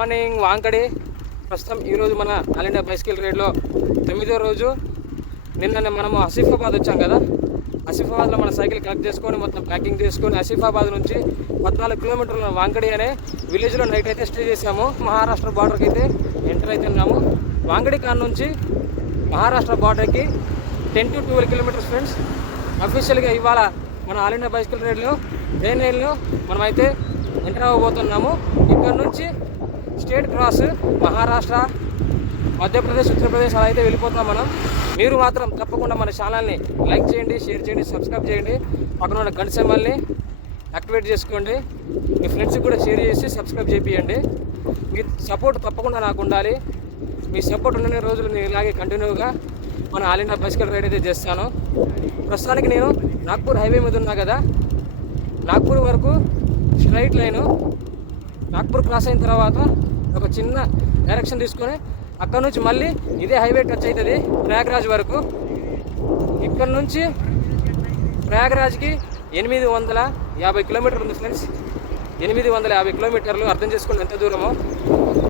Morning వాంకడి. ప్రస్తుతం ఈరోజు మన ఆల్ ఇండియా బైసికల్ రైడ్లో 9వ రోజు. నిన్న మనము ఆసిఫాబాద్ వచ్చాం కదా. ఆసిఫాబాద్లో మన సైకిల్ కలెక్ట్ చేసుకొని మొత్తం ప్యాకింగ్ చేసుకొని ఆసిఫాబాద్ నుంచి 14 కిలోమీటర్ల వాంకడి అనే విలేజ్లో నైట్ అయితే స్టే చేసాము. మహారాష్ట్ర బార్డర్కి అయితే ఎంటర్ అవుతున్నాము. వాంకడి కాన్ నుంచి మహారాష్ట్ర బార్డర్కి 10 to 12 కిలోమీటర్స్ ఫ్రెండ్స్. అఫీషియల్గా ఇవాళ మన ఆల్ ఇండియా బైసికల్ రైడ్లో డే 9లో మనమైతే ఎంటర్ అవ్వబోతున్నాము. ఇక్కడ నుంచి స్టేట్ క్రాస్ మహారాష్ట్ర, మధ్యప్రదేశ్, ఉత్తరప్రదేశ్ అలా అయితే వెళ్ళిపోతాం మనం. మీరు మాత్రం తప్పకుండా మన ఛానల్ని లైక్ చేయండి, షేర్ చేయండి, సబ్స్క్రైబ్ చేయండి. పక్కన ఉన్న గంట సింబల్ని యాక్టివేట్ చేసుకోండి. మీ ఫ్రెండ్స్కి కూడా షేర్ చేసి సబ్స్క్రైబ్ చేయండి. మీ సపోర్ట్ తప్పకుండా నాకు ఉండాలి. మీ సపోర్ట్ ఉన్న రోజులు నేను ఇలాగే కంటిన్యూగా మన ఆల్ ఇండియా బైసికల్ రైడ్ అయితే చేస్తాను. ప్రస్తుతానికి నేను నాగ్పూర్ హైవే మీద ఉన్నా కదా. నాగ్పూర్ వరకు స్ట్రైట్ లైను. నాగ్పూర్ క్రాస్ అయిన తర్వాత ఒక చిన్న డైరెక్షన్ తీసుకొని అక్కడ నుంచి మళ్ళీ ఇదే హైవే టచ్ అవుతుంది ప్రయాగ్రాజ్ వరకు. ఇక్కడ నుంచి ప్రయాగ్రాజ్కి 850 కిలోమీటర్లు ఉంది ఫ్రెండ్స్. 850 కిలోమీటర్లు. అర్థం చేసుకోండి ఎంత దూరమో.